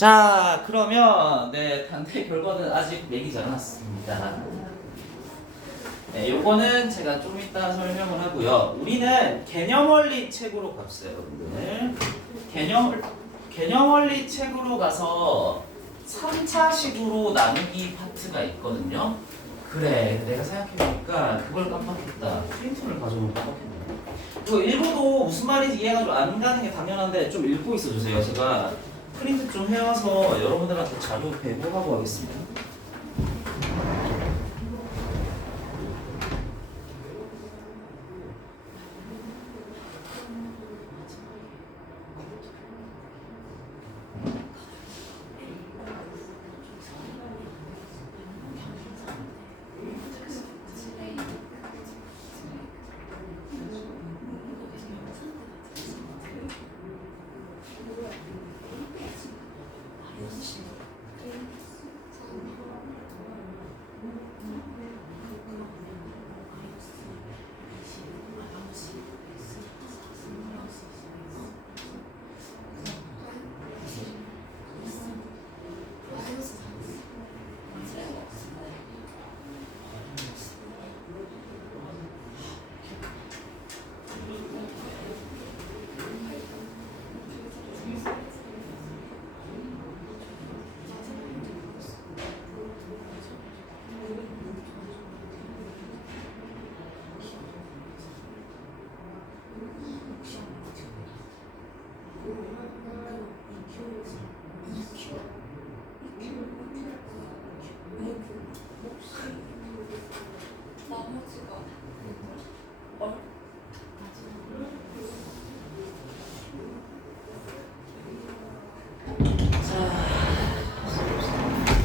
자, 그러면 단대 결과는 아직 매기지 않았습니다. 요거는 제가 좀 이따 설명을 하고요. 우리는 개념원리 책으로 갑시다, 여러분들. 개념원리 책으로 가서 3차식으로 나누기 파트가 있거든요. 그래, 내가 생각해보니까 그걸 깜빡했다. 프린트를 가져오면 깜빡했네. 그 읽어도 무슨 말인지 이해가 좀 안 가는 게 당연한데 좀 읽고 있어주세요. 제가 프린트 좀 해와서 여러분들한테 자료 배부하고 하겠습니다.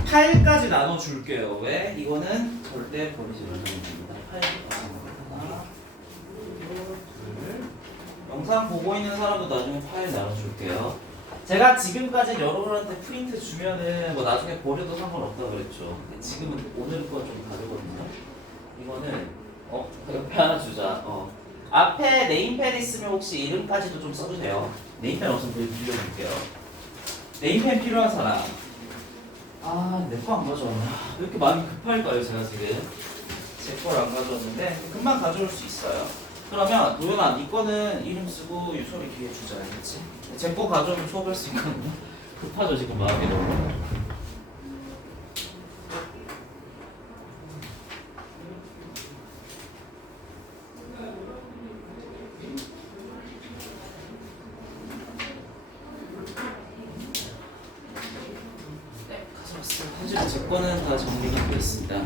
파일까지 나눠줄게요. 왜? 이거는 절대 버리지 말아야 됩니다. 하나, 둘. 영상 보고 있는 사람도 나중에 파일 나눠줄게요. 제가 지금까지 여러분한테 프린트 주면은 뭐 나중에 버려도 상관없다고 그랬죠. 근데 지금은 오늘 거 좀 다르거든요. 이거는 옆에 하나 주자. 앞에 네임펜 있으면 혹시 이름까지도 좀 써주세요. 네임펜 없으면 빌려줄게요. 네임펜 필요한 사람. 내 거 안 가져왔나? 왜 이렇게 마음이 급할까요, 제가 지금? 제 걸 안 가져왔는데 금방 가져올 수 있어요. 그러면 도현아, 네 거는 이름 쓰고 유솔이 뒤에 주자, 알겠지? 제 거 가져오면 수업할 수 있거든요. 급하죠, 지금 마음이 너무. 제 거는 다 정리가 되어 있습니다.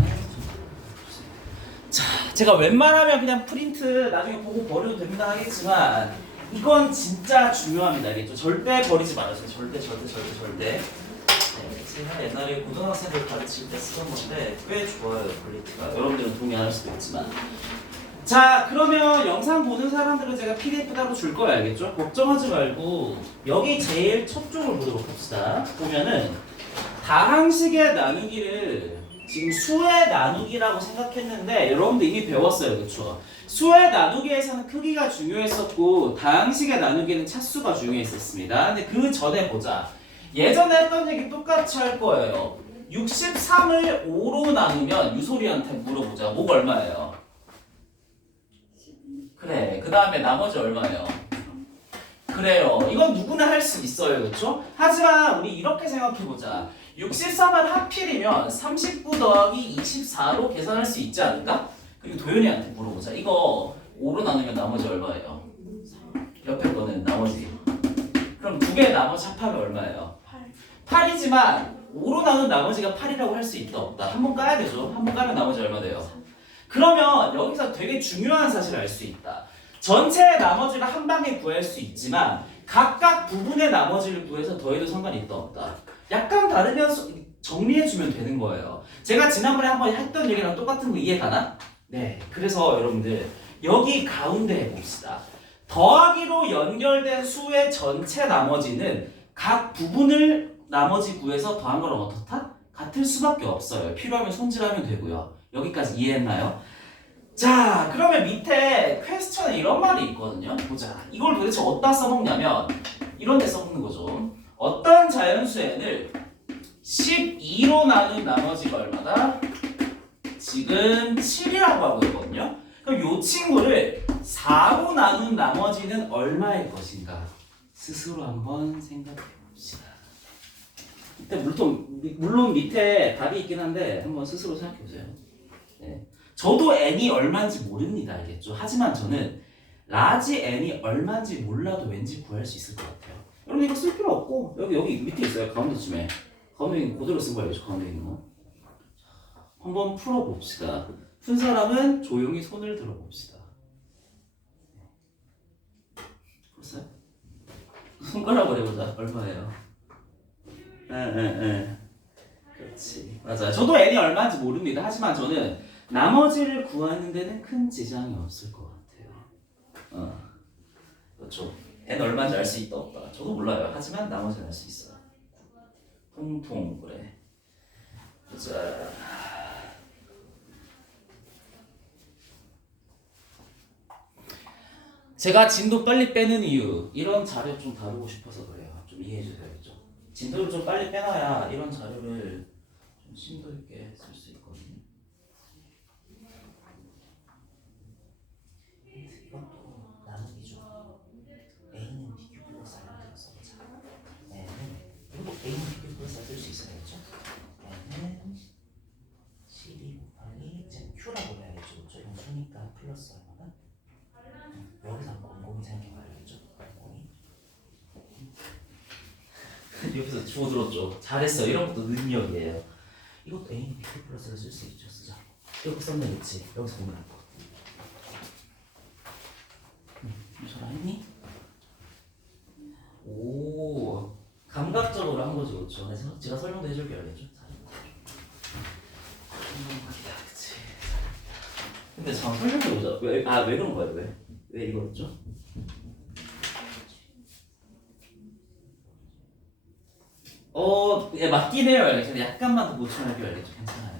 자, 제가 웬만하면 그냥 프린트 나중에 보고 버려도 됩니다 하겠지만 이건 진짜 중요합니다. 알겠죠? 절대 버리지 말아주세요. 절대. 네, 제가 옛날에 고등학생들 가르칠 때 쓰던 건데 꽤 좋아요, 퀄리티가. 여러분들은 동의 안 할 수도 있지만. 자, 그러면 영상 보는 사람들은 제가 PDF 따로 줄 거예요, 알겠죠? 걱정하지 말고 여기 제일 첫 쪽을 보도록 합시다. 보면은 다항식의 나누기를 지금 수의 나누기라고 생각했는데 여러분들 이미 배웠어요, 그렇죠? 수의 나누기에서는 크기가 중요했었고 다항식의 나누기는 차수가 중요했었습니다. 근데 그 전에 보자. 예전에 했던 얘기 똑같이 할 거예요. 63을 5로 나누면 유솔이한테 물어보자. 뭐가 얼마예요? 그래, 그 다음에 나머지 얼마예요? 그래요. 이건 누구나 할 수 있어요, 그렇죠? 하지만 우리 이렇게 생각해보자. 63은 하필이면 39 더하기 24로 계산할 수 있지 않을까? 그리고 도현이한테 물어보자. 이거 5로 나누면 나머지 얼마예요? 옆에 거는 나머지. 그럼 두 개 나머지 합하면 얼마예요? 8. 8이지만 5로 나눈 나머지가 8이라고 할 수 있다 없다? 한 번 까야 되죠. 한 번 까면 나머지 얼마 돼요? 그러면 여기서 되게 중요한 사실을 알 수 있다. 전체의 나머지를 한 방에 구할 수 있지만 각각 부분의 나머지를 구해서 더해도 상관이 있다 없다. 약간 다르면 정리해주면 되는 거예요. 제가 지난번에 한번 했던 얘기랑 똑같은 거 이해 가나? 네. 그래서 여러분들 여기 가운데 해봅시다. 더하기로 연결된 수의 전체 나머지는 각 부분을 나머지 구해서 더한 거랑 어떻다? 같을 수밖에 없어요. 필요하면 손질하면 되고요. 여기까지 이해했나요? 자, 그러면 밑에 퀘스천에 이런 말이 있거든요. 보자. 이걸 도대체 어디다 써먹냐면 이런 데 써먹는 거죠. 어떤 자연 자연수 n을 12로 나눈 나머지가 얼마다? 지금 7이라고 하고 있거든요. 그럼 이 친구를 4로 나눈 나머지는 얼마일 것인가? 스스로 한번 생각해 봅시다. 물론 밑에 답이 있긴 한데 한번 스스로 생각해 보세요. 네. 저도 n이 얼마인지 모릅니다. 알겠죠? 하지만 저는 라지 n이 얼마인지 몰라도 왠지 구할 수 있을 것 같아요. 여러분 이거 쓸 필요 없고 여기 밑에 있어요. 가운데쯤에. 가운데 있는 그대로 쓴 거예요. 가운데 있는 거. 한번 풀어봅시다. 푼 사람은 조용히 손을 들어봅시다. 풀었어요? 손가락으로 해보자. 얼마예요? 그렇지. 맞아요. 저도 n이 얼마인지 모릅니다. 하지만 저는 나머지를 구하는 데는 큰 지장이 없을 것 같아요. 그렇죠. n 얼마인지 알 수 있다 없다. 저도 몰라요. 하지만 나머지는 알 수 있어요. 통통 그래. 자. 제가 진도 빨리 빼는 이유 이런 자료 좀 다루고 싶어서 그래요. 좀 이해해 주셔야겠죠. 진도를 좀 빨리 빼놔야 이런 자료를 좀 심도 있게 쓸 수 있거든요. 이것도 나누기죠. A는 BQ 플러스 R로 써보자. 이것도 A는 BQ 플러스 R 쓸 수 있어야겠죠. N은 12 곱하기 이제 Q라고 해야겠죠. 그렇죠? 이건 수니까 플러스 얼마나? 여기서 한번 곰곰이 생각해봐야겠죠. 여기서 주워 들었죠. 잘했어. 이런 것도 능력이에요. 이것도 A는 BQ 플러스를 쓸 수 있죠. 쓰자. 이렇게 썼네, 그치? 여기서 보면 알 거. 잘 했니? 오, 감각적으로 한 거죠, 그렇죠? 그래서 제가 설명도 해줄게요, 알겠죠? 그치. 근데 잠깐 설명해보자. 왜 그런 거예요? 왜 이거였죠? 예, 맞긴 해요. 알겠죠? 약간만 더 보충할게요. 알겠죠? 괜찮아요.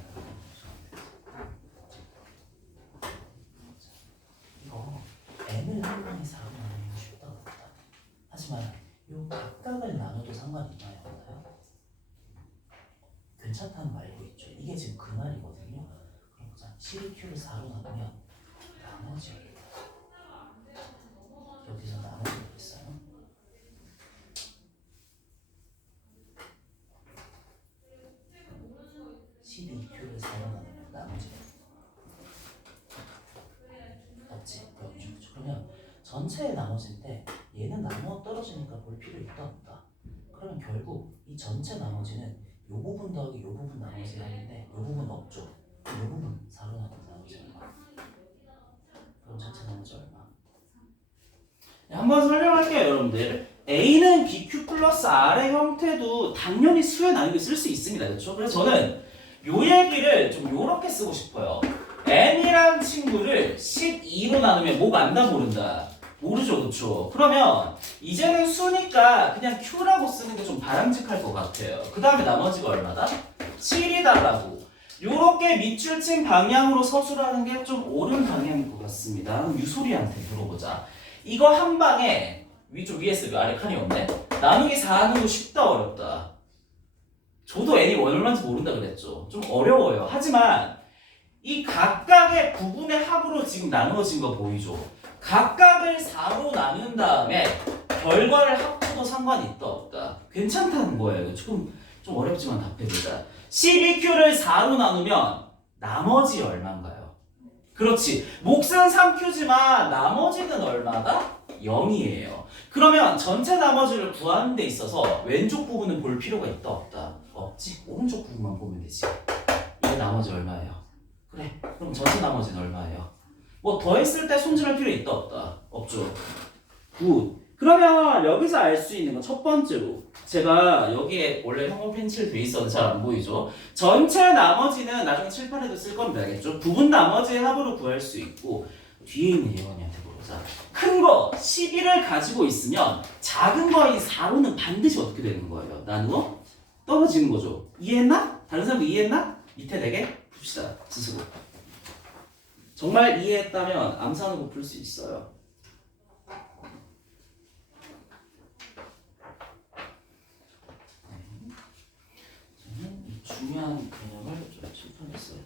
이거 n을 한 번에 4로 나누면 쉽다 그렇다. 하지만 이 각각을 나눠도 상관이 있나요? 없나요? 괜찮다는 말고 있죠. 이게 지금 그 말이거든요. 그럼 보자. 12Q를 4로 나누면 나머지 여기서 나머지 있어요. 12Q를 4로 나누면 나머지 없지. 그렇죠. 그러면 전체의 나머지일 때 얘는 나누어 떨어지니까 볼 필요 있다 없다. 그러면 결국 이 전체 나머지는 이 부분 더하기 이 부분 나머지 하는데 이 부분 없죠. 이 부분 4로 나누면 나머지 얼마? 그럼 전체 나머지 얼마? 한번 설명할게요, 여러분들. A는 BQ 플러스 R의 형태도 당연히 수의 나누기 쓸 수 있습니다. 그렇죠? 그래서 저는 요 얘기를 좀 요렇게 쓰고 싶어요. N이란 친구를 12로 나누면 뭐 안다 모른다. 모르죠, 그렇죠? 그러면 이제는 수니까 그냥 Q라고 쓰는 게 좀 바람직할 것 같아요. 그 다음에 나머지가 얼마다? 7이다라고. 요렇게 밑줄친 방향으로 서술하는 게 좀 옳은 방향인 것 같습니다. 그럼 유소리한테 물어보자. 이거 한 방에 위쪽 위에 쓰고 아래 칸이 없네. 나누기 4 하는 거 쉽다 어렵다. 저도 n이 얼마인지 모른다 그랬죠. 좀 어려워요. 하지만 이 각각의 부분의 합으로 지금 나누어진 거 보이죠? 각각을 4로 나눈 다음에 결과를 합쳐도 상관이 있다 없다. 괜찮다는 거예요. 좀 어렵지만 답해보자. 12Q를 4로 나누면 나머지 얼마인가요? 그렇지. 몫은 3Q지만 나머지는 얼마다? 0이에요. 그러면 전체 나머지를 구하는 데 있어서 왼쪽 부분은 볼 필요가 있다 없다? 없지. 오른쪽 부분만 보면 되지. 이게 나머지 얼마예요? 그래. 그럼 전체 나머지는 얼마예요? 뭐 더했을 때 손질할 필요 있다 없다? 없죠. 굿. 그러면 여기서 알 수 있는 건 첫 번째로 제가 여기에 원래 형광 펜칠 돼 있어서 잘 안 보이죠? 전체 나머지는 나중에 칠판에도 쓸 겁니다. 알겠죠? 부분 나머지의 합으로 구할 수 있고 뒤에 있는 예원이한테 물어보자. 큰 거 12를 가지고 있으면 작은 거인 4로는 반드시 어떻게 되는 거예요? 나누어 떨어지는 거죠. 이해했나? 다른 사람 이해했나? 밑에 4개 풉시다. 스스로. 정말 이해했다면 암산으로 풀 수 있어요. 중요한 개념을 좀 짚어냈어요.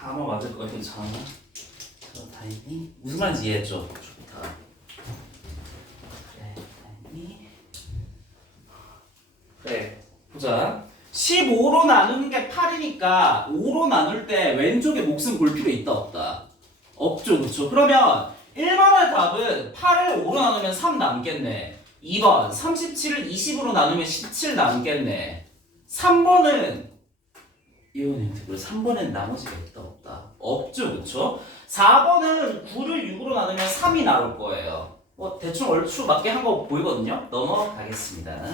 가마 맞을 것 같은 장어. 저 다행히 무슨 말인지 이해했죠? 좋다. 그래, 다행히. 그래, 보자. 15로 나누는 게 8이니까 5로 나눌 때 왼쪽에 목숨 볼 필요 있다 없다? 없죠, 그렇죠? 그러면 1번의 답은 8을 5로 나누면 3 남겠네. 2번 37을 20으로 나누면 17 남겠네. 3번은 이거는 3번엔 나머지가 있다 없다? 없죠, 그쵸? 4번은 9를 6으로 나누면 3이 나올 거예요. 대충 얼추 맞게 한 거 보이거든요? 넘어가겠습니다.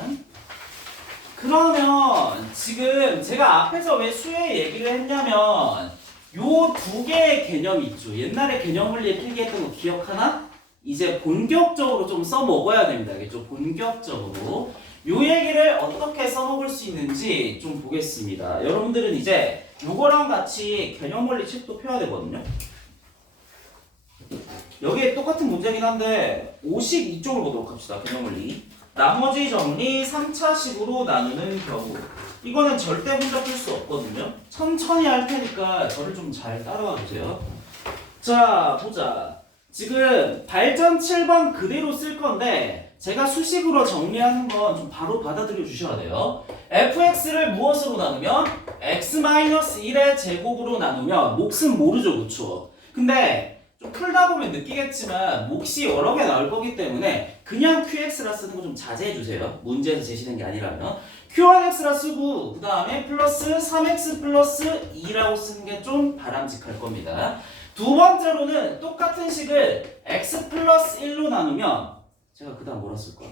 그러면 지금 제가 앞에서 왜 수의 얘기를 했냐면 요 두 개의 개념이 있죠. 옛날에 개념물리에 필기했던 거 기억하나? 이제 본격적으로 좀 써먹어야 됩니다. 알겠죠? 본격적으로. 요 얘기를 어떻게 써먹을 수 있는지 좀 보겠습니다. 여러분들은 이제 요거랑 같이 개념원리 책도 펴야 되거든요. 여기에 똑같은 문제긴 한데 52쪽을 보도록 합시다. 개념원리. 나머지 정리 3차식으로 나누는 경우. 이거는 절대 혼자 풀 수 없거든요. 천천히 할 테니까 저를 좀 잘 따라와 주세요. 자, 보자. 지금 발전 7번 그대로 쓸 건데 제가 수식으로 정리하는 건 좀 바로 받아들여 주셔야 돼요. fx를 무엇으로 나누면 x-1의 제곱으로 나누면 몫은 모르죠, 그쵸? 근데 좀 풀다 보면 느끼겠지만 몫이 여러 개 나올 거기 때문에 그냥 qx라 쓰는 거 좀 자제해 주세요. 문제에서 제시된 게 아니라면 q1x라 쓰고 그 다음에 플러스 3x 플러스 2라고 쓰는 게 좀 바람직할 겁니다. 두 번째로는 똑같은 식을 x 플러스 1로 나누면 제가 그 다음 뭐라 쓸 거야?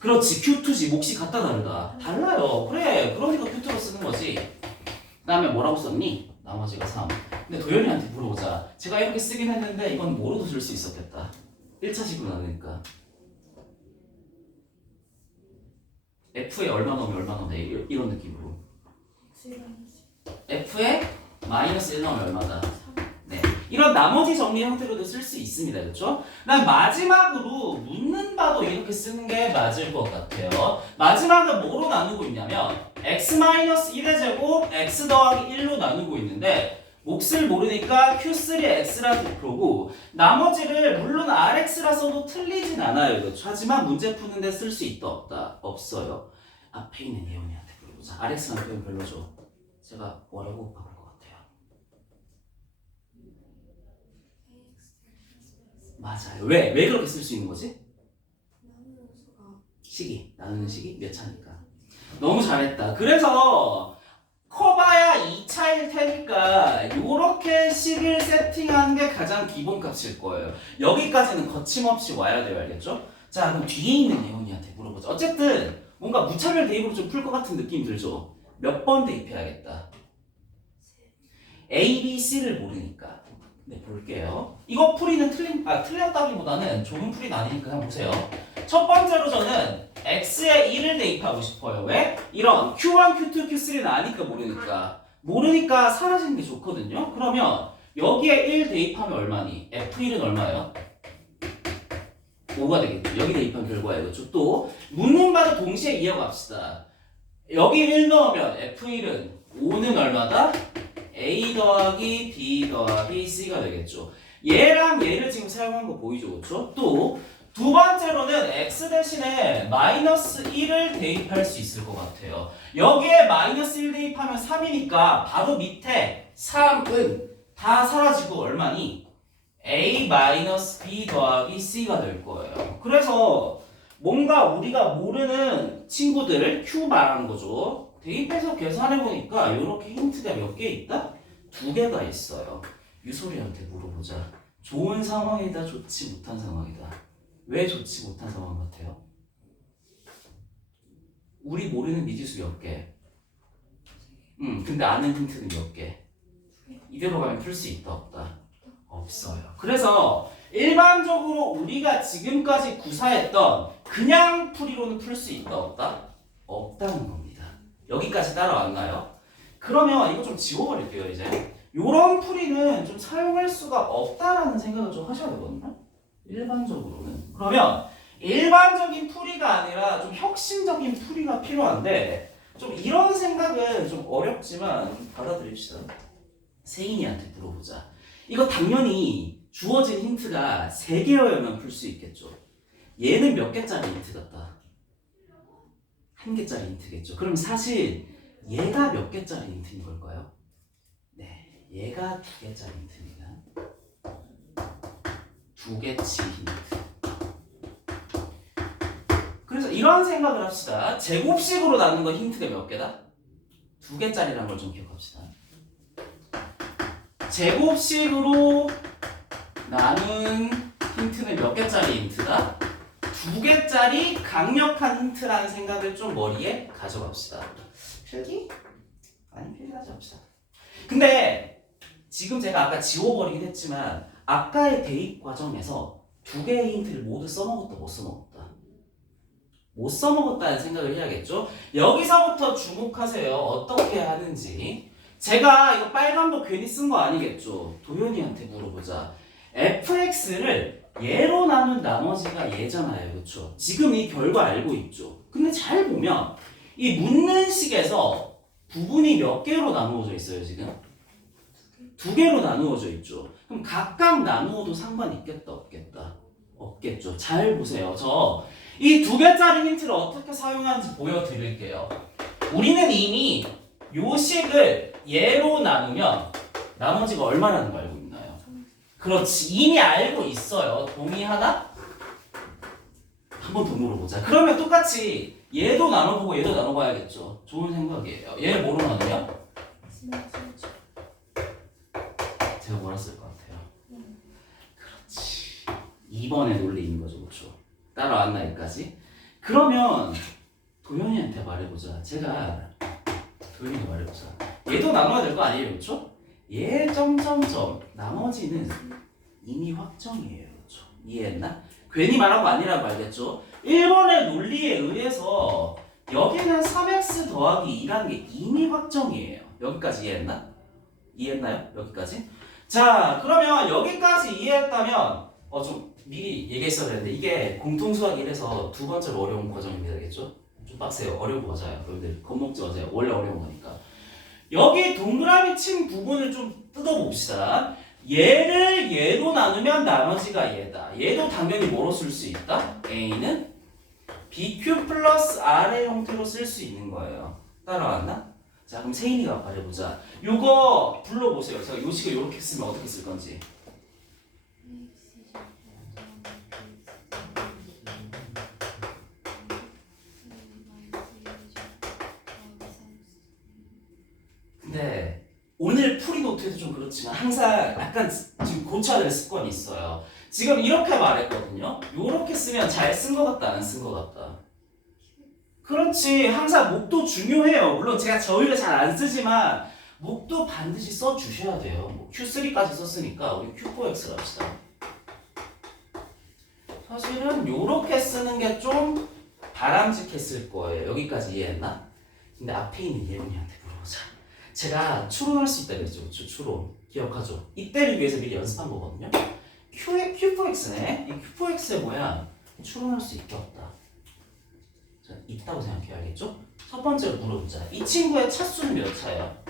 그렇지, q2지. 몫이 같다 다르다. 달라요. 그래, 그러니까 q2로 쓰는 거지. 그 다음에 뭐라고 썼니? 나머지가 3. 근데 도현이한테 물어보자. 제가 이렇게 쓰긴 했는데 이건 뭐로도 쓸 수 있었겠다. 1차식으로 나누니까 f에 얼마 넣으면 얼마 넣네, 이런 느낌으로. f에 마이너스 1 넣으면 얼마다? 네, 이런 나머지 정리 형태로도 쓸 수 있습니다. 그렇죠? 난 마지막으로 묻는 바도 이렇게 쓰는 게 맞을 것 같아요. 마지막은 뭐로 나누고 있냐면 x-1의 제곱 x 더하기 1로 나누고 있는데 몫을 모르니까 q3x라 부르고 나머지를 물론 rx라 써도 틀리진 않아요. 그렇죠? 하지만 문제 푸는데 쓸 수 있다 없다? 없어요. 앞에 있는 예원이한테 물어보자. rx라는 표현 별로죠? 제가 뭐라고 바꿀 것 같아요? 맞아요. 왜 그렇게 쓸 수 있는 거지? 식이, 나누는 식이 몇 차니까. 너무 잘했다. 그래서 커봐야 2차일 테니까 이렇게 식을 세팅하는 게 가장 기본값일 거예요. 여기까지는 거침없이 와야 돼요. 알겠죠? 자, 그럼 뒤에 있는 예원이한테 물어보자. 어쨌든 뭔가 무차별 대입으로 좀 풀 것 같은 느낌 들죠? 몇 번 대입해야겠다? A, B, C를 모르니까. 네, 볼게요. 이거 풀이는 틀렸다기보다는 좋은 풀이는 아니니까 그냥 보세요. 첫 번째로 저는 X에 1을 대입하고 싶어요. 왜? 이런 Q1, Q2, Q3는 아니까 모르니까. 모르니까 사라지는 게 좋거든요. 그러면 여기에 1 대입하면 얼마니? F1은 얼마예요? 5가 되겠죠. 여기 대입한 결과예요. 그렇죠? 또 묻는 바도 동시에 이어갑시다. 여기 1 넣으면 F1은 5는 얼마다? A 더하기 B 더하기 C가 되겠죠. 얘랑 얘를 지금 사용한 거 보이죠? 그렇죠? 또 두 번째로는 x 대신에 마이너스 1을 대입할 수 있을 것 같아요. 여기에 마이너스 1 대입하면 3이니까 바로 밑에 3은 다 사라지고 얼마니? A 마이너스 B 더하기 C가 될 거예요. 그래서 뭔가 우리가 모르는 친구들 Q 말하는 거죠. 대입해서 계산해 보니까 이렇게 힌트가 몇 개 있다? 2개가 있어요. 유소리한테 물어보자. 좋은 상황이다, 좋지 못한 상황이다. 왜 좋지 못한 상황 같아요? 우리 모르는 미지수 몇 개? 근데 아는 힌트는 몇 개? 이대로 가면 풀 수 있다, 없다? 없어요. 그래서 일반적으로 우리가 지금까지 구사했던 그냥 풀이로는 풀 수 있다, 없다? 없다는 겁니다. 여기까지 따라왔나요? 그러면 이거 좀 지워버릴게요, 이제. 요런 풀이는 좀 사용할 수가 없다라는 생각을 좀 하셔야 되거든요. 일반적으로는. 그러면 일반적인 풀이가 아니라 좀 혁신적인 풀이가 필요한데 좀 이런 생각은 좀 어렵지만 좀 받아들입시다. 세인이한테 물어보자. 이거 당연히 주어진 힌트가 3개여야만 풀 수 있겠죠. 얘는 몇 개짜리 힌트 같다? 1개짜리 힌트겠죠. 그럼 사실 얘가 몇 개짜리 힌트인 걸까요? 네, 얘가 2개짜리 힌트입니다. 2개치 힌트. 그래서 이런 생각을 합시다. 제곱식으로 나눈 거 힌트가 몇 개다? 2개짜리라는 걸 좀 기억합시다. 제곱식으로 나눈 힌트는 몇 개짜리 힌트다? 2개짜리 강력한 힌트라는 생각을 좀 머리에 가져갑시다. 필기? 아니, 필기하지 맙시다. 근데 지금 제가 아까 지워버리긴 했지만 아까의 대입 과정에서 2개의 힌트를 모두 써먹었다, 못 써먹었다? 못 써먹었다는 생각을 해야겠죠? 여기서부터 주목하세요. 어떻게 하는지. 제가 이거 빨간 거 괜히 쓴 거 아니겠죠? 도현이한테 물어보자. fx를 얘로 나눈 나머지가 얘잖아요. 그렇죠? 지금 이 결과 알고 있죠? 근데 잘 보면 이 묻는 식에서 부분이 몇 개로 나누어져 있어요, 지금? 2개로 나누어져 있죠. 그럼 각각 나누어도 상관 있겠다, 없겠다? 없겠죠. 잘 보세요. 저 이 2개짜리 힌트를 어떻게 사용하는지 보여드릴게요. 우리는 이미 요 식을 얘로 나누면 나머지가 얼마라는 거 알고 있나요? 그렇지. 이미 알고 있어요. 동의하나? 한 번 더 물어보자. 그러면 똑같이 얘도 나눠보고 얘도 나눠봐야겠죠. 좋은 생각이에요. 얘를 뭐로 나누냐? 제가 뭐라 쓸 것 같아요? 그렇지. 2번의 논리인 거죠. 그렇죠? 따라왔나 여기까지? 그러면 도현이한테 말해보자. 제가 도현이가 말해보자. 얘도 나눠야 될 거 아니에요? 그렇죠? 얘 점점점 나머지는 이미 확정이에요. 그렇죠? 이해했나? 괜히 말한 거 아니라고 알겠죠? 1번의 논리에 의해서 여기는 3x 더하기 2라는 게 이미 확정이에요. 여기까지 이해했나? 이해했나요? 여기까지? 자, 그러면 여기까지 이해했다면 좀 미리 얘기했어야 되는데 이게 공통수학 1에서 2번째로 어려운 과정입니다. 알겠죠? 좀 빡세요. 어려운 거 맞아요. 여러분들 겁먹지 마세요. 원래 어려운 거니까. 여기 동그라미 친 부분을 좀 뜯어봅시다. 얘를 얘로 나누면 나머지가 얘다. 얘도 당연히 뭐로 쓸 수 있다? A는 BQ 플러스 R의 형태로 쓸 수 있는 거예요. 따라왔나? 자, 그럼 세인이가 말해보자. 요거 불러보세요. 제가 요 식을 요렇게 쓰면 어떻게 쓸 건지. 근데 오늘 풀이 노트에도 좀 그렇지만 항상 약간 지금 고쳐야 될 습관이 있어요. 지금 이렇게 말했거든요. 요렇게 쓰면 잘 쓴 것 같다, 안 쓴 것 같다. 그렇지. 항상 목도 중요해요. 물론 제가 저희가 잘 안 쓰지만 목도 반드시 써주셔야 돼요. 뭐 Q3까지 썼으니까 우리 Q4X를 합시다. 사실은 요렇게 쓰는 게 좀 바람직했을 거예요. 여기까지 이해했나? 근데 앞에 있는 예은이한테 물어보자. 제가 추론할 수 있다 그랬죠. 그렇죠? 추론. 기억하죠? 이때를 위해서 미리 연습한 거거든요. Q4X네. 이 Q4X의 모양 추론할 수 있다 없다? 자, 있다고 생각해요. 알겠죠? 첫 번째로 물어보자. 이 친구의 차수는 몇 차예요?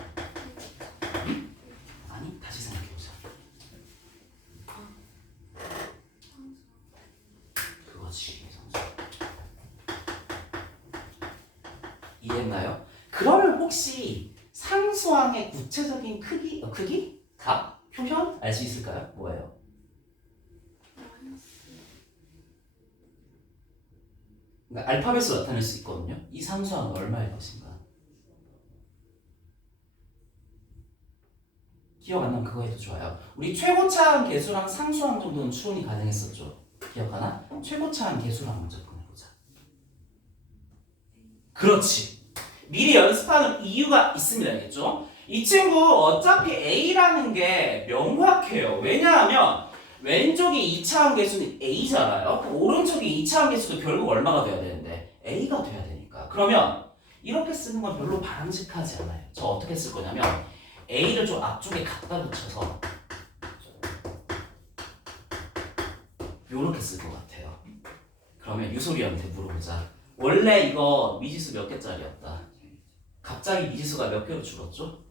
아니, 다시 생각해보자. 그거지. 이해했나요? 그러면 혹시 상수항의 구체적인 크기? 값? 표현? 알 수 있을까요? 뭐예요? 그러니까 알파벳으로 나타낼 수 있거든요. 이 상수항은 얼마일 것인가? 기억 안 나면 그거 해도 좋아요. 우리 최고차항 계수랑 상수항 정도는 추론이 가능했었죠. 기억하나? 최고차항 계수랑 먼저 보내보자. 그렇지. 미리 연습하는 이유가 있습니다. 알겠죠? 이 친구 어차피 A라는 게 명확해요. 왜냐하면 왼쪽이 2차항 계수는 A잖아요. 오른쪽이 2차항 계수도 결국 얼마가 돼야 되는데 A가 돼야 되니까. 그러면 이렇게 쓰는 건 별로 바람직하지 않아요. 저 어떻게 쓸 거냐면 A를 좀 앞쪽에 갖다 붙여서 요렇게 쓸 것 같아요. 그러면 유소리한테 물어보자. 원래 이거 미지수 몇 개짜리였다? 갑자기 미지수가 몇 개로 줄었죠?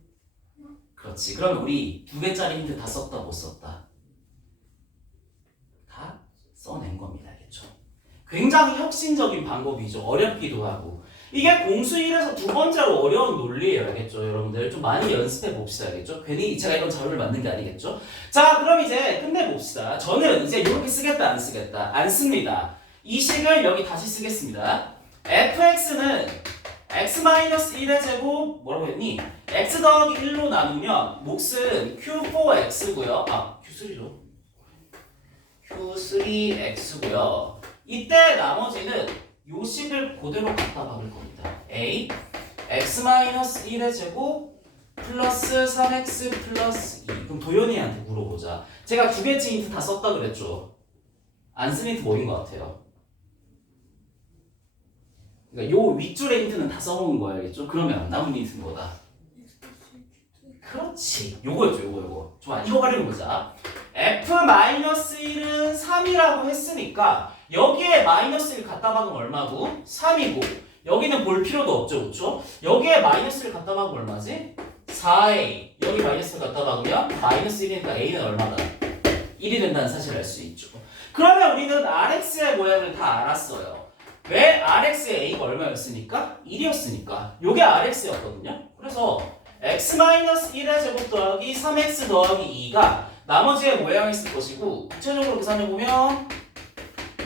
그렇지. 그러면 우리 2개짜리 힌트 다 썼다 못 썼다? 다 써낸 겁니다. 알겠죠? 굉장히 혁신적인 방법이죠. 어렵기도 하고. 이게 공수 1에서 두 번째로 어려운 논리예요. 알겠죠? 여러분들 좀 많이 연습해 봅시다. 알겠죠? 괜히 제가 이런 자료를 만든 게 아니겠죠? 자, 그럼 이제 끝내봅시다. 저는 이제 이렇게 쓰겠다 안 쓰겠다? 안 씁니다. 이 식을 여기 다시 쓰겠습니다. fx는 x-1의 제곱 뭐라고 했니? x 더하기 1로 나누면 몫은 q4x고요. 아, q3죠. q3x고요. 이때 나머지는 요 식을 그대로 갖다 박을 겁니다. a x-1의 제곱 플러스 3x 플러스 2. 그럼 도현이한테 물어보자. 제가 2개째 힌트 다 썼다 그랬죠? 안 쓴 힌트 뭐인 것 같아요? 그러니까 요 윗줄의 힌트는 다 써먹은 거야, 알겠죠? 그러면 남은 힌트는 뭐다? 그렇지. 요거였죠, 요거. 좋아, 이거 활용해보자. f-1은 3이라고 했으니까 여기에 마이너스를 갖다 박으면 얼마고? 3이고 여기는 볼 필요도 없죠, 그렇죠? 여기에 마이너스를 갖다 박으면 얼마지? 4a. 여기 마이너스를 갖다 박으면 마이너스 1이니까 a는 얼마다? 1이 된다는 사실을 알 수 있죠. 그러면 우리는 rx의 모양을 다 알았어요. 왜? rx의 a가 얼마였으니까? 1이었으니까. 요게 rx였거든요. 그래서 x-1의 제곱 더하기 3x 더하기 2가 나머지의 모양이 있을 것이고 구체적으로 계산해보면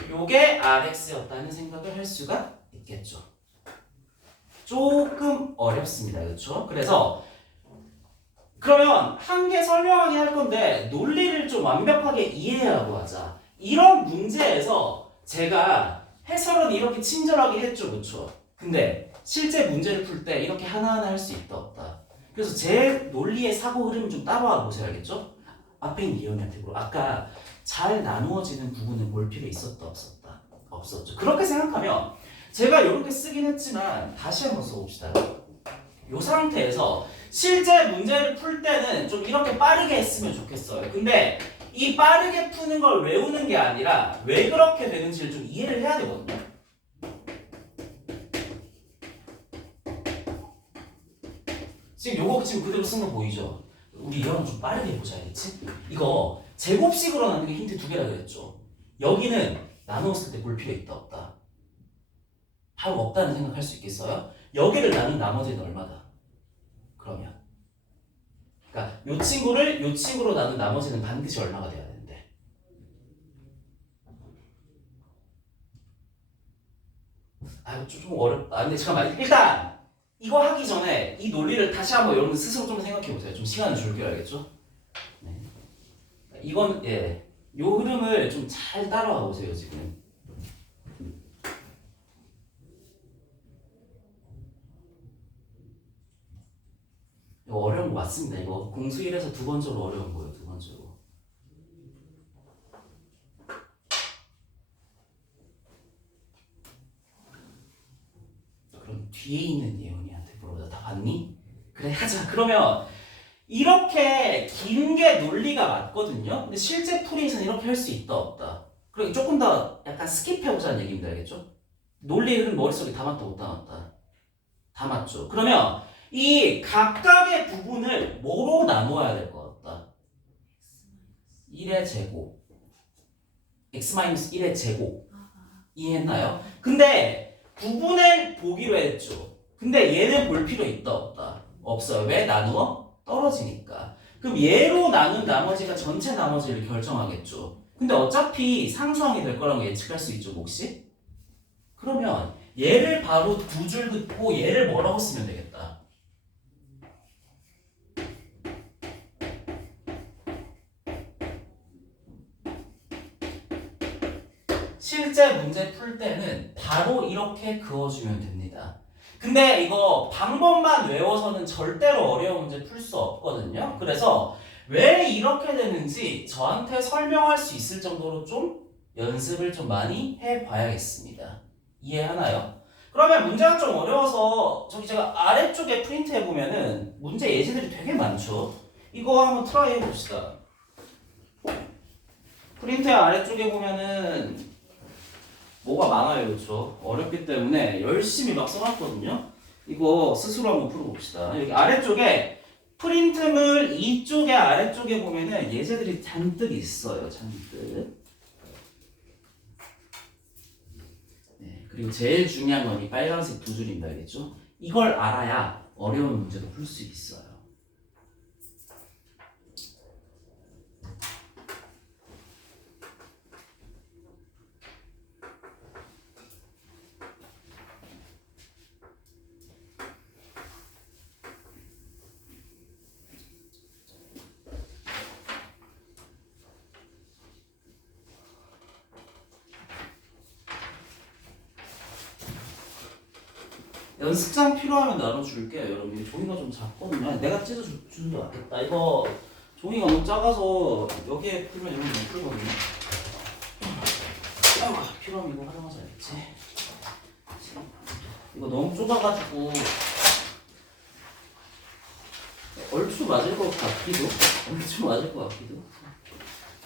요게 rx였다는 생각을 할 수가 있겠죠. 조금 어렵습니다. 그렇죠? 그래서 그러면 한 개 설명하게 할 건데 논리를 좀 완벽하게 이해하고 하자. 이런 문제에서 제가 해설은 이렇게 친절하게 했죠. 그렇죠? 근데 실제 문제를 풀 때 이렇게 하나하나 할 수 있다 없다. 그래서 제 논리의 사고 흐름 좀 따라와 보세요. 알겠죠? 앞에 있는 이현이한테 물어. 아까 잘 나누어지는 부분을 볼 필요 있었다 없었다? 없었죠. 그렇게 생각하면 제가 이렇게 쓰긴 했지만 다시 한번 써봅시다. 이 상태에서 실제 문제를 풀 때는 좀 이렇게 빠르게 했으면 좋겠어요. 근데 이 빠르게 푸는 걸 외우는 게 아니라 왜 그렇게 되는지를 좀 이해를 해야 되거든요. 지금 요거 지금 그대로 쓴 거 보이죠? 우리 이거랑 좀 빠르게 해보자, 알겠지? 이거 제곱식으로 나누는 게 힌트 2개라 그랬죠? 여기는 나누었을 때 볼 필요 있다 없다? 바로 없다는 생각할 수 있겠어요? 여기를 나눈 나머지는 얼마다? 그러면 그러니까 요 친구를 요 친구로 나눈 나머지는 반드시 얼마가 돼야 되는데? 아 이거 좀 어렵다. 근데 잠깐만 일단 이거 하기 전에 이 논리를 다시 한번 여러분 스스로 좀 생각해 보세요. 좀 시간을 줄게요, 알겠죠? 네. 이건 예, 요 흐름을 좀 잘 따라와 보세요 지금. 이거 어려운 거 맞습니다. 이거 공수 1에서 두 번째로 어려운 거예요. 두 번째로. 그럼 뒤에 있는 예원이한테 물어보자. 다 봤니? 그래 하자. 그러면 이렇게 긴 게 논리가 맞거든요. 근데 실제 풀이에서는 이렇게 할 수 있다 없다. 그러니까 조금 더 약간 스킵해보자는 얘기입니다. 알겠죠? 논리 흐름 머릿속에 담았다 못 담았다? 담았죠. 그러면 이 각각의 부분을 뭐로 나누어야 될 것 같다? 1의 제곱 x-1의 제곱 이해했나요? 근데 구분을 보기로 했죠. 근데 얘는 볼 필요 있다 없다? 없어요. 왜? 나누어? 떨어지니까. 그럼 얘로 나눈 나머지가 전체 나머지를 결정하겠죠. 근데 어차피 상수항이 될 거라고 예측할 수 있죠, 혹시? 그러면 얘를 바로 두 줄 긋고 얘를 뭐라고 쓰면 되겠다? 실제 문제 풀 때는 바로 이렇게 그어주면 됩니다. 근데 이거 방법만 외워서는 절대로 어려운 문제 풀 수 없거든요. 그래서 왜 이렇게 되는지 저한테 설명할 수 있을 정도로 좀 연습을 좀 많이 해봐야겠습니다. 이해하나요? 그러면 문제가 좀 어려워서 저기 제가 아래쪽에 프린트 해보면은 문제 예제들이 되게 많죠. 이거 한번 트라이 해봅시다. 프린트 아래쪽에 보면은 뭐가 많아요, 그렇죠? 어렵기 때문에 열심히 막 써놨거든요. 이거 스스로 한번 풀어봅시다. 여기 아래쪽에 프린트물 이쪽에 아래쪽에 보면은 예제들이 잔뜩 있어요, 잔뜩. 네, 그리고 제일 중요한 건 이 빨간색 두 줄입니다, 알겠죠? 이걸 알아야 어려운 문제도 풀 수 있어요. 연습장 필요하면 나눠줄게요, 여러분. 이 종이가 좀 작거든요. 아니, 내가 찢어주는 게 낫겠다. 이거 종이가 너무 작아서 여기에 풀면 여기 못 풀거든요. 필요하면 이거 활용하자, 알겠지? 이거 너무 좁아가지고 얼추 맞을 것 같기도. 얼추 맞을 것 같기도.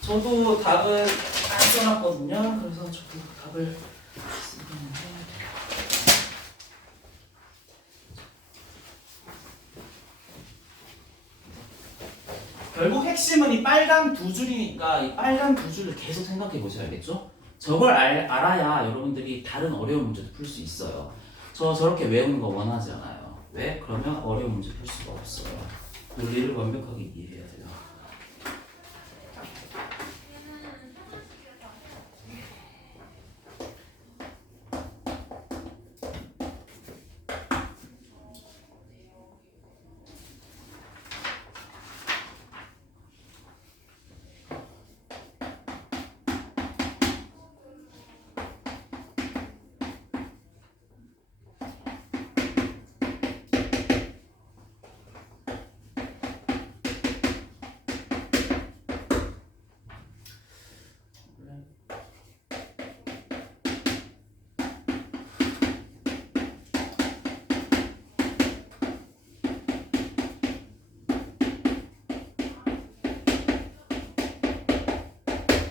저도 답은 안 써놨거든요. 그래서 저도 답을 쓰면 결국 핵심은 이 빨간 두 줄이니까 이 빨간 두 줄을 계속 생각해 보셔야겠죠? 저걸 알아야 여러분들이 다른 어려운 문제도 풀 수 있어요. 저렇게 외우는 거 원하지 않아요. 왜? 그러면 어려운 문제 풀 수가 없어요. 논리를 완벽하게 이해해야 돼요.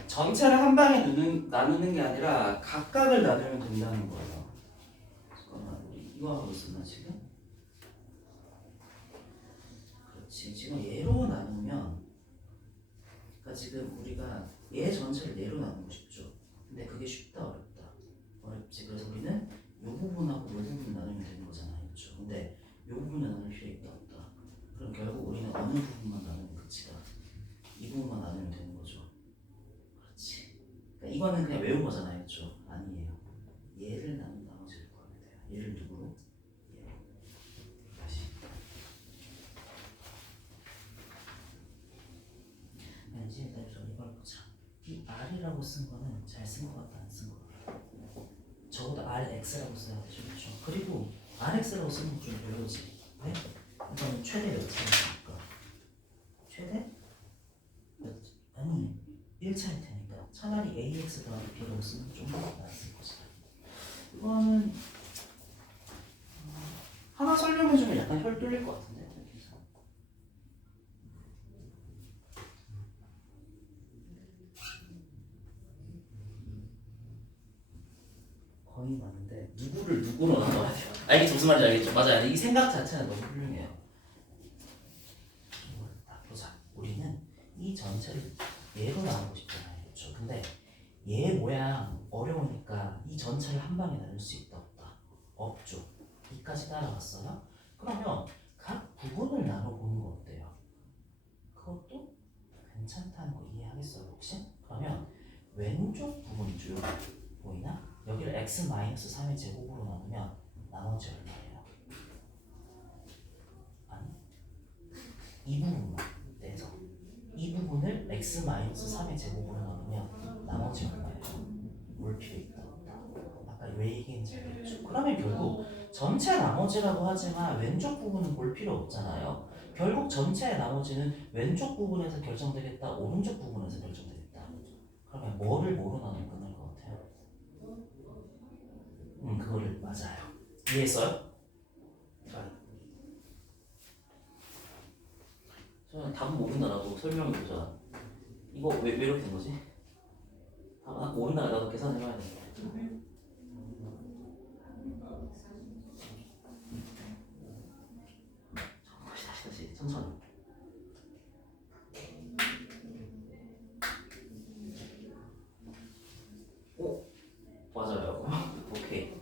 전체를 한 방에 나누는 게 아니라 각각을 나누면 된다는 거예요. 잠깐만, 우리 이거 하고 있었나 지금? 그렇지. 지금 얘로 나누면, 그러니까 지금 우리가 얘 전체를 얘로 나누고 싶죠. 근데 그게 쉽다 어렵다? 어렵지. 그래서 우리는 이 부분하고 이 부분 나누면 되는 거잖아요, 그렇죠? 근데 이 부분을 나눌 필요 있다 없다? 그럼 결국 우리는 어느 부분만 나누면 끝이다. 이 부분만 나누면 되는 거죠. 그렇지. 그러니까 이거는 그냥 외운 거잖아요, 그렇죠? 아니에요. 얘를 나눈 나머지를 구하면 돼요. 얘를 누구로? 얘로. 다시. 이제 일단 이걸 보자. 이 R이라고 쓴 거는 잘 쓴 거 같다, 안 쓴 거 같다. 적어도 RX라고 써야 되죠, 그렇죠? 그리고 RX라고 쓰는 거 좀 별로지. 왜? 이거는 최대 몇 차이니까. 최대? 아니 1차일 테니까 차라리 AX 더하기 B라고 쓰면 좀 더 낫을 것이다. 이거는 하나 설명해주면 약간 혈 뚫릴 것 같은데. 거의 맞는데 누구를 누구로 나눠야 돼요? 알겠죠? 무슨 말인지 알겠죠? 맞아요. 이 생각 자체는 너무 훌륭해요. 보자. 우리는 이 전체를 얘로 나누고 싶잖아요, 그렇죠? 근데 얘 모양 어려우니까 이 전체를 한 방에 나눌 수 있다 없다? 없죠. 이까지 따라갔어요? 그러면 각 부분을 나눠보는 거 어때요? 그것도 괜찮다는 거 이해하겠어요, 혹시? 그러면 왼쪽 부분이죠. 보이나? 여기를 x-3의 제곱으로 나누면 나머지 얼마예요? 아니, 이 부분만 떼서 이 부분을 x-3의 제곱으로 나누면 나머지 얼마예요? 볼필요 있다 없다. 아까 왜 얘기했는지 알겠죠? 그러면 결국 전체 나머지라고 하지만 왼쪽 부분은 볼 필요 없잖아요. 결국 전체의 나머지는 왼쪽 부분에서 결정되겠다, 오른쪽 부분에서 결정되겠다. 그러면 뭐를 뭐로 나누면 끝날 것 같아요? 그거를 맞아요. 이해했어요? 저는 답은 모른다라고 설명해보자. 이거 왜 이렇게 된 거지? 답은 모른다. 나도 계산해봐야 돼. 다시 천천히. 오 맞아요. 오케이.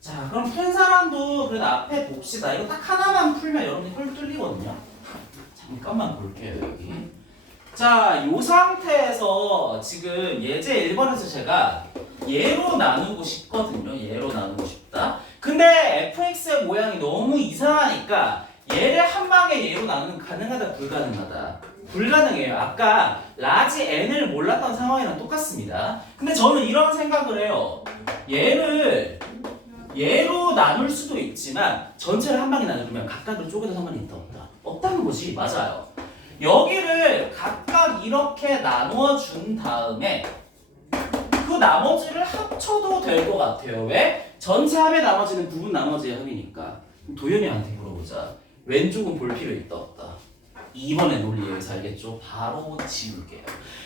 자 그럼 푼 사람도 그래도 앞에 봅시다. 이거 딱 하나만 풀면 여러분이 뿔 뚫리거든요. 잠깐만 볼게요 여기. 자, 이 상태에서 지금 예제 1번에서 제가 얘로 나누고 싶거든요. 얘로 나누고 싶다. 근데 fx의 모양이 너무 이상하니까 얘를 한 방에 얘로 나누면 가능하다, 불가능하다? 불가능해요. 아까 라지 n을 몰랐던 상황이랑 똑같습니다. 근데 저는 이런 생각을 해요. 얘를 얘로 나눌 수도 있지만 전체를 한 방에 나누면 각각으로 쪼개도 상관이 있다, 없다? 없다는 거지. 맞아요. 여기를 각각 이렇게 나누어 준 다음에 그 나머지를 합쳐도 될 것 같아요. 왜? 전체 합의 나머지는 부분 나머지의 합이니까. 도현이한테 물어보자. 왼쪽은 볼 필요 있다 없다? 2번의 논리 여기서 알겠죠? 바로 지울게요.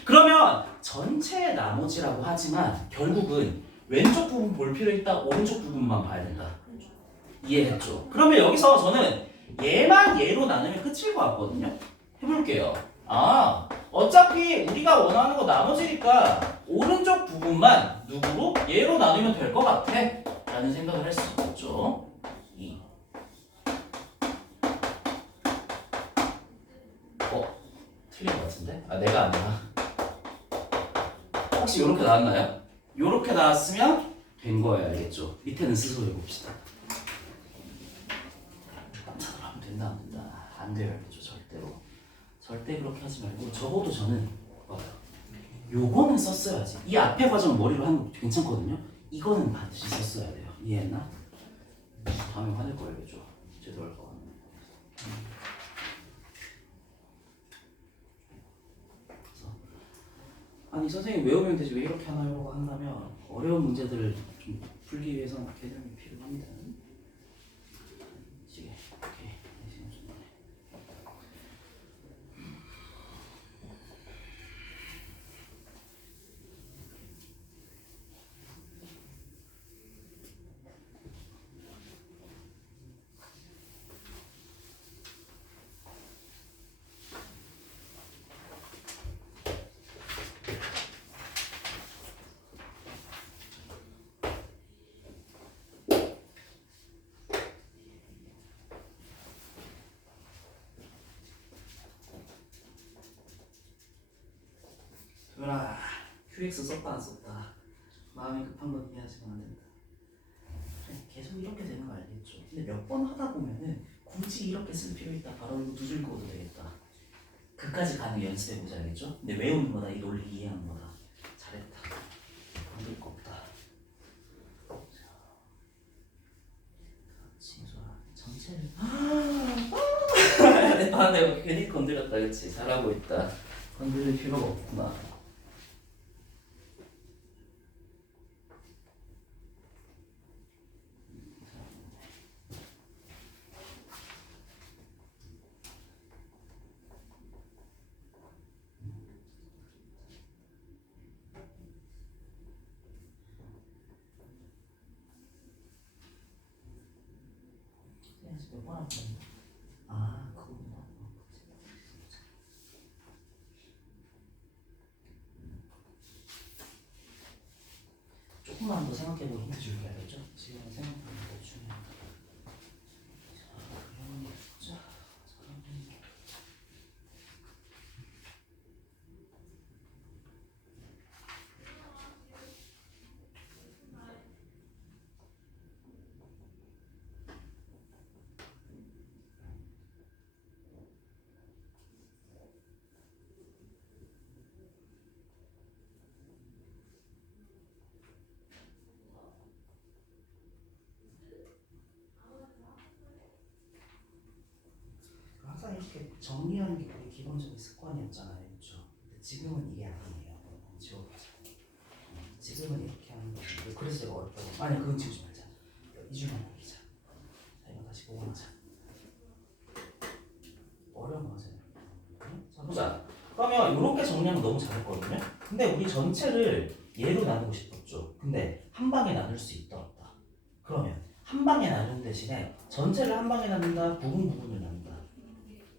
그러면 전체의 나머지라고 하지만 결국은 왼쪽 부분 볼 필요 있다, 오른쪽 부분만 봐야 된다. 이해했죠? 그러면 여기서 저는 얘만 얘로 나누면 끝일 것 같거든요. 해볼게요. 아, 어차피 우리가 원하는 거 나머지니까 오른쪽 부분만 누구로? 얘로 나누면 될 것 같아 라는 생각을 할 수 있겠죠. 2. 틀린 것 같은데? 아, 내가 아니야. 혹시 요렇게 나왔나요? 요렇게 나왔으면 된 거예요. 알겠죠? 밑에는 스스로 해봅시다. 깜짝으로 하면 된다, 안 된다? 안 돼요. 알겠죠? 절대로. 절대 그렇게 하지 말고, 적어도 저는 요거는 썼어야지. 이 앞에 과정 머리로 하는 거 괜찮거든요. 이거는 반드시 썼어야 돼요. 이해했나? 다음에 화낼 거 알겠죠? 제대로 할 거 같네. 아니 선생님 외우면 되지 왜 이렇게 하나요? 한다면 어려운 문제들을 좀 풀기 위해서는 개념이 필요합니다. 시계. 오케이. 소연아, QX 썼다 안 썼다. 마음이 급한 건 이해하지만 안 된다. 그래, 계속 이렇게 되는 거 알겠죠? 근데 몇 번 하다 보면은 굳이 이렇게 쓸 필요 있다. 바로 이거 두 줄 그어도 되겠다. 그까지 가는 연습해보자, 알겠죠? 근데 외우는 거다, 이 논리 이해하는 거다. 잘했다. 건들 거 없다. 진수아, 전체를 아, 내가 괜히 건드렸다, 그렇지? 잘하고 있다. 건드릴 필요가 없구나. 몇 번 할까? 아, 그거구나. 조금만 더 생각해보고 힌트 줄게, 알겠죠? 지금 생각하는 것 중에. 자, 이렇게 정리하는 게 되게 기본적인 습관이었잖아요, 그렇죠? 지금은 이게 아니에요. 지워보자. 지금은 이렇게 하는 거고 그래서 제가 어렵다고. 아니 그건 지우지 말자. 이 줄만 남기자. 자 이거 다시 보관하자. 어려운 거 맞아요. 자 보자. 그러면 이렇게 정리하면 너무 잘했거든요. 근데 우리 전체를 예로 나누고 싶었죠. 근데 한 방에 나눌 수 있다 없다. 그러면 한 방에 나누는 대신에 전체를 한 방에 나눈다, 부분을 나눈다.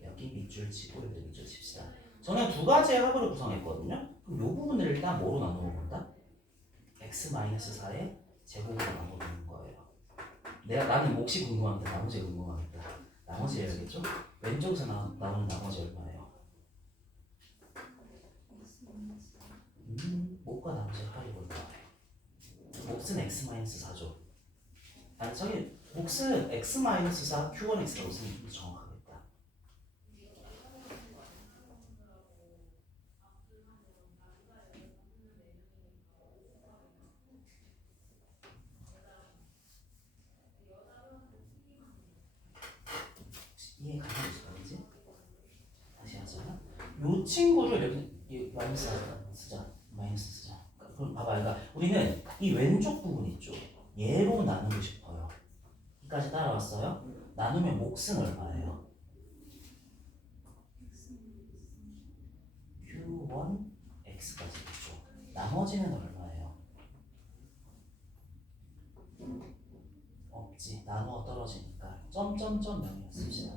여기 밑줄 치고 여기 밑줄 칩시다. 저는 두 가지의 합을 구성했거든요. 그럼 이 부분을 일단 뭐로 나누어 본다? x-4의 제곱으로 나누는 거예요. 나는 몫이 궁금한데 나머지가 궁금하겠다. 나머지 해야겠죠? 왼쪽에서 나오는 나머지 얼마예요? 몫과 나머지 합이 뭘까요? 몫은 x-4죠. 아니 저기 몫은 x-4 q1x라고 쓰면 정확하겠다. 이해 가능하실까 이제? 다시 하자. 요 친구를 여기 마이너스 쓰자. 마이너스 쓰자. 그럼 봐봐. 그러니까 우리는 이 왼쪽 부분 있죠. 얘로 나누고 싶어요. 여기까지 따라왔어요? 나누면 몫은 얼마예요? Q1 X까지 있죠. 나머지는 얼마예요? 없지. 나누어 떨어지니까 점점점 0이었 씁시다.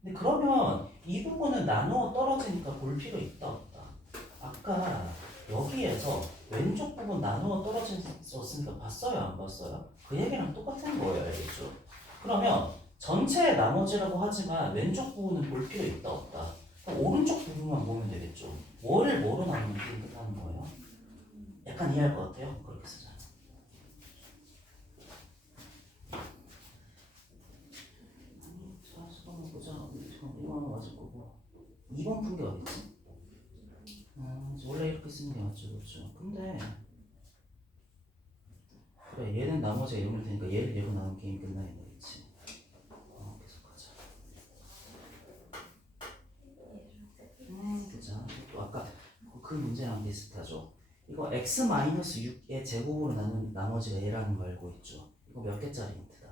근데 그러면 이 부분은 나누어 떨어지니까 볼 필요 있다 없다? 아까 여기에서 왼쪽 부분 나누어 떨어졌으니까 봤어요 안 봤어요? 그 얘기랑 똑같은 거예요. 알겠죠? 그러면 전체의 나머지라고 하지만 왼쪽 부분은 볼 필요 있다 없다? 그럼 오른쪽 부분만 보면 되겠죠? 뭐를 뭐로 나누면 되는 거예요? 약간 이해할 것 같아요? 그렇게 쓰자. 자, 잠깐만 보자. 이거는 맞을 거고 2번 푼 게 어딨지? 원래 이렇게 쓰는 게 맞죠, 그렇죠? 근데 그래, 얘는 나머지가 0일 테니까 얘를 얘로 나눈 게임 끝나야 되겠지. 계속하자. 보자. 또 아까 그 문제랑 비슷하죠. 이거 x-6의 제곱으로 나눈 나머지가 얘라는 거 알고 있죠? 이거 몇 개짜리 힌트다?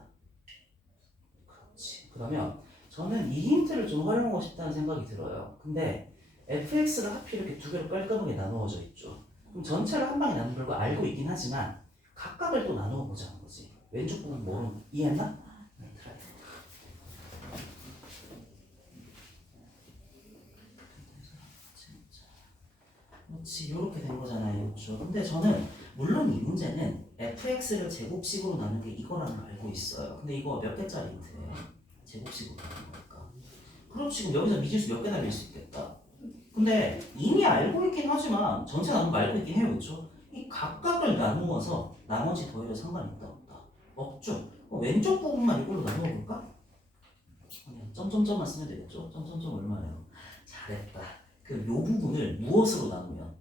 그렇지. 그러면 저는 이 힌트를 좀 활용하고 싶다는 생각이 들어요. 근데 fx가 하필 이렇게 두 개로 깔끔하게 나누어져 있죠. 그럼 전체를 한 방에 나눈 걸 알고 있긴 하지만 각각을 또 나누어 보자는 거지. 왼쪽 부분 뭐로 이해했나? 그렇지, 이렇게 된 거잖아요, 그렇죠? 근데 저는 물론 이 문제는 fx를 제곱식으로 나눈 게 이거라는 걸 알고 있어요. 근데 이거 몇 개짜리 힌트예요? 제곱식으로 나눈 거니까. 그럼 지금 여기서 미지수 몇 개 날릴 수 있겠다. 근데 이미 알고 있긴 하지만 전체 나눈 거 알고 있긴 해요, 그렇죠? 이 각각을 나누어서 나머지 더해도 상관이 있다 없다? 없죠. 왼쪽 부분만 이걸로 나누어 볼까? 아니야, 점점점만 쓰면 되겠죠? 점점점 얼마예요? 잘했다. 그럼 요 부분을 무엇으로 나누면?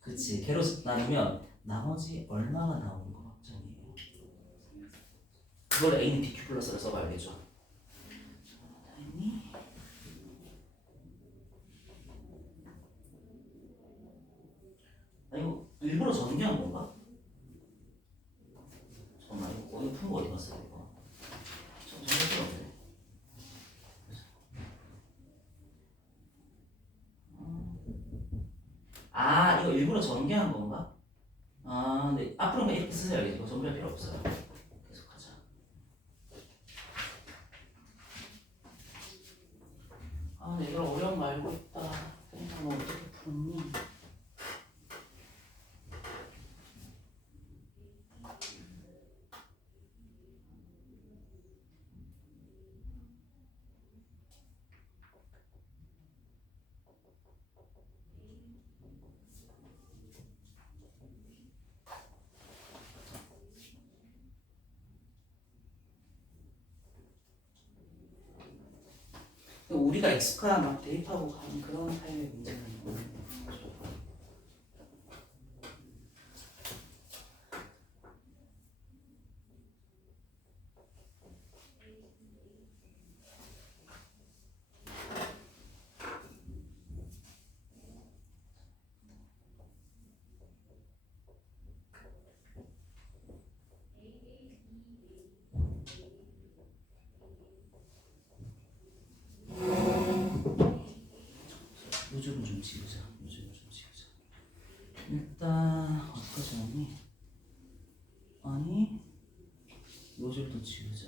그치, 개로 나누면 나머지 얼마가 나오는 거 걱정이에요. 그걸 A는 BQ 플러스를 써봐야겠죠. 이거 일부러 전개한 건가? 잠깐만, 이거 푼 거 어디 갔어요, 이거? 전개했었는데. 이거 일부러 전개한 건가? 근데 앞으로 이렇게 쓰세요. 이거 전개할 필요 없어요. 계속하자. 근데 이걸 어려운 거 알고 있다. 그러니까 뭐 어떻게 푸니? 우리가 엑스카 막 대입하고 가는 그런 타입의 문제는 없는데. 지우자. 요 줄도 좀 지우자. 일단 어디까지 왔니? 아니 요 줄도 지우자.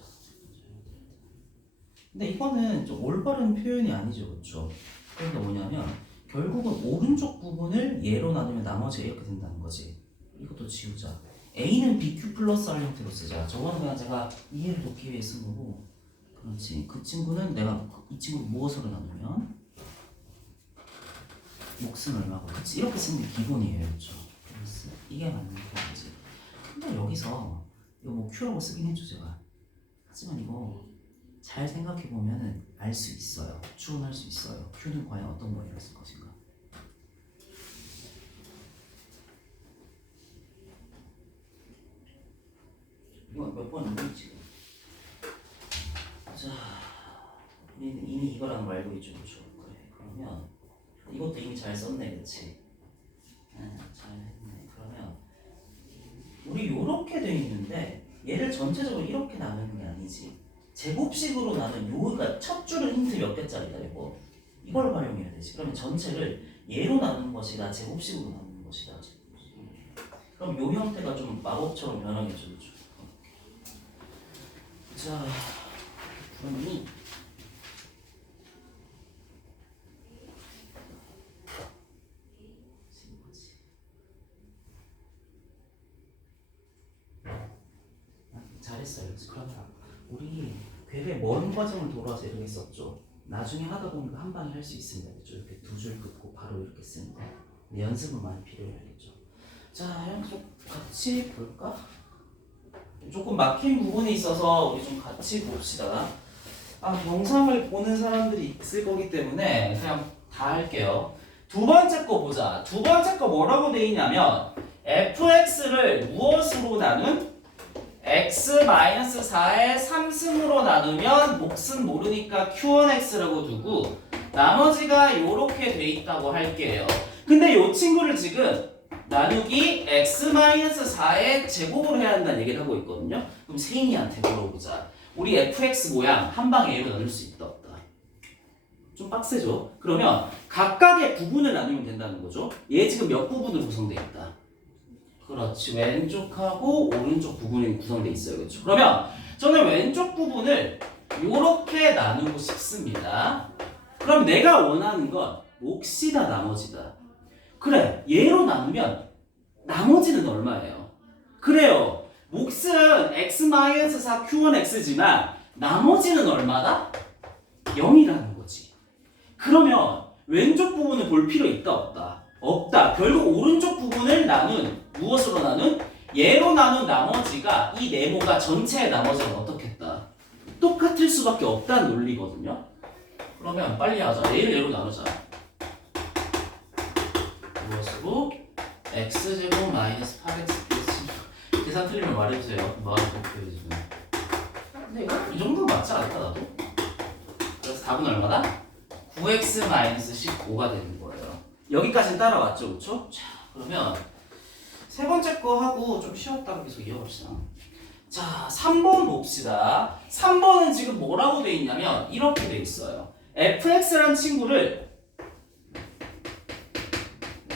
근데 이거는 좀 올바른 표현이 아니죠, 그렇죠? 그러니까 뭐냐면 결국은 오른쪽 부분을 얘로 나누면 나머지가 이렇게 된다는 거지. 이것도 지우자. A는 BQ 플러스 R 형태로 쓰자. 저거는 그냥 제가 이해를 돕기 위해 쓴 거고. 그렇지. 그 친구는 내가 이 친구를 무엇으로 나누면 몫은 얼마고. 그치. 이렇게 쓰는 게 기본이에요, 그렇죠? 이게 맞는 거지. 근데 여기서 이거 뭐 Q라고 쓰긴 했죠, 제가. 하지만 이거 잘 생각해 보면은 알 수 있어요. 추론할 수 있어요. Q는 과연 어떤 모양이었을 것인가. 이거 몇 번인지 지금. 자, 우리는 이미 이거라는 걸 알고 있죠, 그렇죠? 그래. 그러면 이것도 이미 잘 썼네, 그렇지? 잘 했네. 그러면 우리 요렇게 돼 있는데 얘를 전체적으로 이렇게 나누는 게 아니지. 제곱식으로 나눈 요가 첫 줄은 힌트 몇 개짜리다 이거. 이걸 활용해야 되지. 그러면 전체를 얘로 나누는 것이다, 제곱식으로 나누는 것이다. 그럼 요 형태가 좀 마법처럼 변하겠죠, 그렇죠? 자, 그러니 잘했어요. 그러면 우리 되게 먼 과정을 돌아서 이렇게 썼죠. 나중에 하다 보면 한 방에 할 수 있습니다. 그렇죠? 이렇게 두 줄 긋고 바로 이렇게 쓰는 거. 연습은 많이 필요해야겠죠. 자, 좀 같이 볼까? 조금 막힌 부분이 있어서 우리 좀 같이 봅시다. 영상을 보는 사람들이 있을 거기 때문에 그냥 다 할게요. 두 번째 거 보자. 두 번째 거 뭐라고 돼 있냐면 fx를 무엇으로 나눈? x-4의 3승으로 나누면 몫은 모르니까 q1x라고 두고 나머지가 요렇게 돼 있다고 할게요. 근데 요 친구를 지금 나누기 x-4의 제곱으로 해야 한다는 얘기를 하고 있거든요. 그럼 세인이한테 물어보자. 우리 fx 모양 한 방에 얘로 나눌 수 있다 없다? 좀 빡세죠? 그러면 각각의 부분을 나누면 된다는 거죠. 얘 지금 몇 부분으로 구성되어 있다? 그렇지. 왼쪽하고 오른쪽 부분이 구성되어 있어요. 그렇죠? 그러면 저는 왼쪽 부분을 이렇게 나누고 싶습니다. 그럼 내가 원하는 건 몫이다 나머지다. 그래. 얘로 나누면 나머지는 얼마예요? 그래요. 몫은 x-4 q1x지만 나머지는 얼마다? 0이라는 거지. 그러면 왼쪽 부분을 볼 필요 있다 없다? 없다. 결국 오른쪽 부분을 나눈 무엇으로 나눈? 얘로 나눈 나머지가 이 네모가 전체의 나머지랑 어떻겠다? 똑같을 수밖에 없다는 논리거든요. 그러면 빨리 하자. 얘를 얘로 나누자. 무엇으로? x제곱 마이너스 8x 플러스 계산 틀리면 말해주세요. 마음이 복잡해 지금. 근데 이거 이 정도 맞지 않을까 나도? 그래서 답은 얼마다? 9x 마이너스 15가 되는 거예요. 여기까지는 따라왔죠, 그렇죠? 자, 그러면 세 번째 거 하고 좀 쉬었다가 계속 이어갑시다. 자, 3번 봅시다. 3번은 지금 뭐라고 돼 있냐면 이렇게 돼 있어요. fx라는 친구를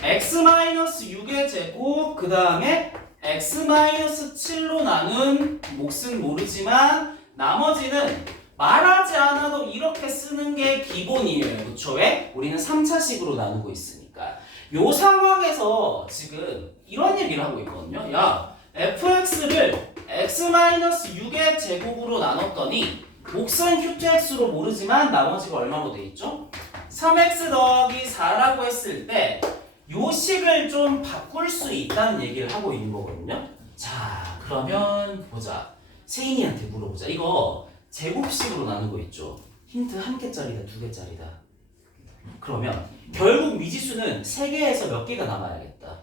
x-6의 제곱 그 다음에 x-7로 나눈 몫은 모르지만 나머지는 말하지 않아도 이렇게 쓰는 게 기본이에요. 그쵸? 왜? 우리는 3차식으로 나누고 있으니까. 요 상황에서 지금 이런 얘기를 하고 있거든요. 야, fx를 x-6의 제곱으로 나눴더니 몫은 q2x로 모르지만 나머지가 얼마로 돼 있죠? 3x 더하기 4라고 했을 때 요 식을 좀 바꿀 수 있다는 얘기를 하고 있는 거거든요. 자, 그러면 보자. 세인이한테 물어보자. 이거 제곱식으로 나누고 있죠. 힌트 1개짜리다, 2개짜리다. 그러면 결국 미지수는 3개에서 몇 개가 남아야겠다.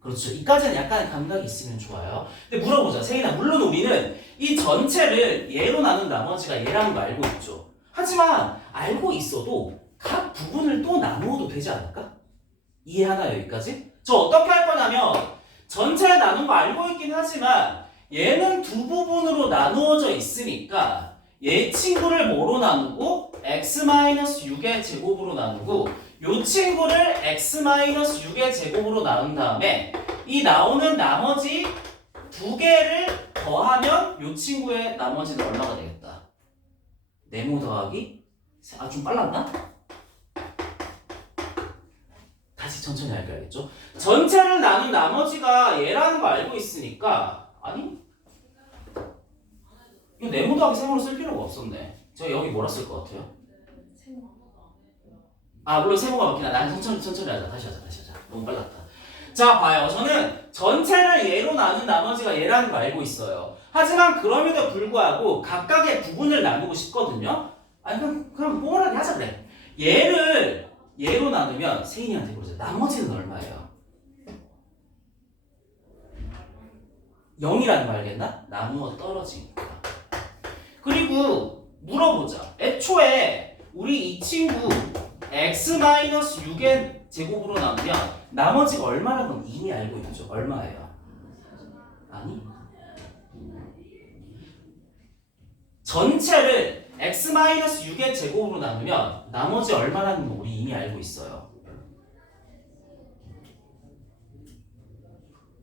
그렇죠. 이까지는 약간 감각이 있으면 좋아요. 근데 물어보자. 세인아, 물론 우리는 이 전체를 얘로 나눈 나머지가 얘라는 거 알고 있죠. 하지만 알고 있어도 각 부분을 또 나누어도 되지 않을까? 이해하나요, 여기까지? 저 어떻게 할 거냐면 전체를 나눈 거 알고 있긴 하지만 얘는 두 부분으로 나누어져 있으니까 얘 친구를 뭐로 나누고 x-6의 제곱으로 나누고 요 친구를 x-6의 제곱으로 나눈 다음에 이 나오는 나머지 두 개를 더하면 요 친구의 나머지는 얼마가 되겠다? 네모 더하기 좀 빨랐나? 다시 천천히 할게 알겠죠? 전체를 나눈 나머지가 얘라는 거 알고 있으니까 아니? 이거 네모 더하기 세모로 쓸 필요가 없었네. 제가 여기 뭐라 쓸 것 같아요? 물론 세모가 맞긴 하다. 천천히 하자. 다시 하자. 너무 빨랐다. 자, 봐요. 저는 전체를 얘로 나눈 나머지가 얘라는 거 알고 있어요. 하지만 그럼에도 불구하고 각각의 부분을 나누고 싶거든요. 아니, 그럼 뽀글하게 하자 그래. 얘를 얘로 나누면 세인이한테 물어보세요. 나머지는 얼마예요? 0이라는 거 알겠나? 나누어 떨어지니까. 그리고 물어보자. 애초에 우리 이 친구 x-6의 제곱으로 나누면 나머지가 얼마라는 건 이미 알고 있죠. 얼마예요? 아니? 전체를 x-6의 제곱으로 나누면 나머지 얼마라는 거 우리 이미 알고 있어요.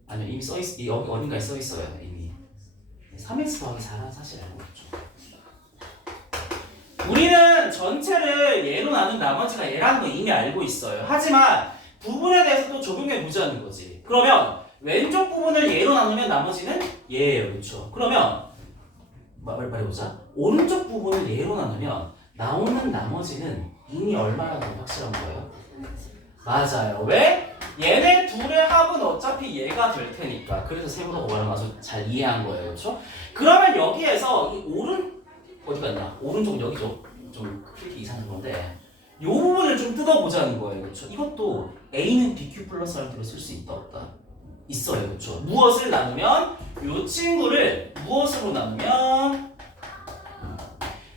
아니요, 이미 여기 어딘가에 써 있어요. 이미 3x 더하기 4라는 사실 알고 있죠. 우리는 전체를 얘로 나눈 나머지가 얘라는 거 이미 알고 있어요. 하지만 부분에 대해서 또 적용해 보자는 거지. 그러면 왼쪽 부분을 얘로 나누면 나머지는 얘예요. 그렇죠? 그러면 말해보자. 오른쪽 부분을 얘로 나누면 나오는 나머지는 이미 얼마라는 게 확실한 거예요? 맞아요. 왜? 얘네 둘의 합은 어차피 얘가 될 테니까. 그래서 세모가 5랑 아주 잘 이해한 거예요. 그렇죠? 그러면 여기에서 이 어디 갔나? 오른쪽 여기죠. 좀 클릭이 이상한 건데 이 부분을 좀 뜯어보자는 거예요. 그렇죠? 이것도 A는 BQ 플러스 RT로 쓸 수 있다 없다? 있어요. 그렇죠? 무엇을 나누면 이 친구를 무엇으로 나누면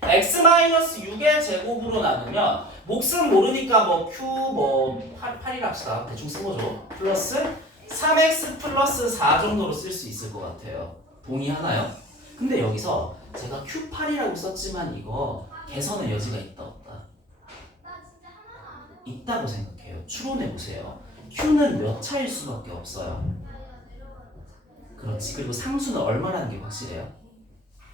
x-6의 제곱으로 나누면 몫은 모르니까 뭐 q 8이라 합시다. 대충 쓴 거죠. 플러스 3x 플러스 4 정도로 쓸 수 있을 것 같아요. 동의하나요? 근데 여기서 제가 q8이라고 썼지만 이거 개선의 여지가 있다 없다? 있다고 생각해요. 추론해 보세요. q는 몇 차일 수밖에 없어요. 그렇지. 그리고 상수는 얼마라는 게 확실해요.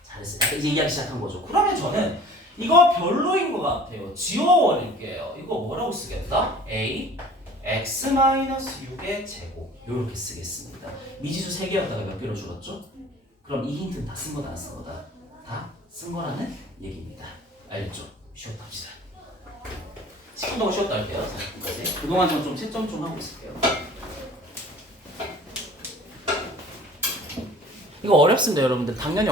잘했어요. 이제 이야기 시작한 거죠. 그러면 저는 이거 별로인 것 같아요. 지워버릴게요. 이거 뭐라고 쓰겠다? a x-6의 제곱 이렇게 쓰겠습니다. 미지수 3개였다가 몇 개로 줄었죠? 그럼 이 힌트는 다 쓴 거다 안 쓴 거다? 다 쓴 거라는 얘기입니다. 알겠죠? 쉬었다 합시다. 10분 동안 쉬었다 할게요. 그동안 좀 채점 좀 하고 있을게요. 이거 어렵습니다 여러분들. 당연히